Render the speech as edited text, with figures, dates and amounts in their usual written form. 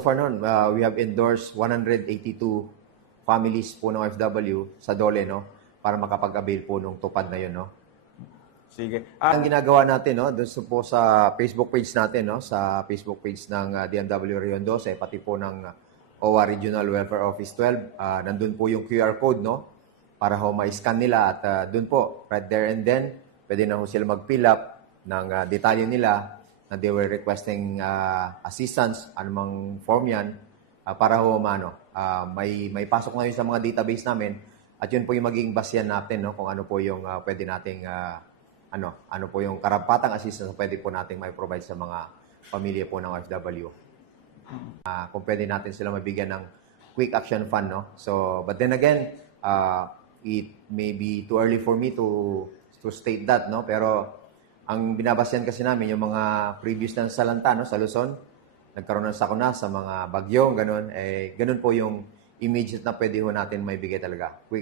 far noon, we have endorsed 182 families po ng OFW sa DOLE, no? Para makapag-avail po nung tupad na yun, no? Sige. Ang ginagawa natin, no, doon po sa Facebook page natin, no, sa Facebook page ng DMW Region 12, pati po ng OWA Regional Welfare Office 12, nandun po yung QR code, no, para ho ma-scan nila at doon po, right there and then, pwede na ho sila mag-fill up ng detalye nila na they were requesting assistance, anumang form yan, para ho may pasok na yun sa mga database namin at yun po yung magiging basehan natin, no, kung ano po yung pwede nating ano po yung karapatang assistance na pwede po nating may provide sa mga pamilya po ng OFW. Kung pwede natin sila mabigyan ng quick action fund, no? So, but then again, it may be too early for me to state that, no? Pero ang binabasyan kasi namin yung mga previous na salanta, no, sa Luzon, nagkaroon ng sakuna sa mga bagyo, ganun, ganun po yung immediate na pwede ho natin maibigay talaga. Quick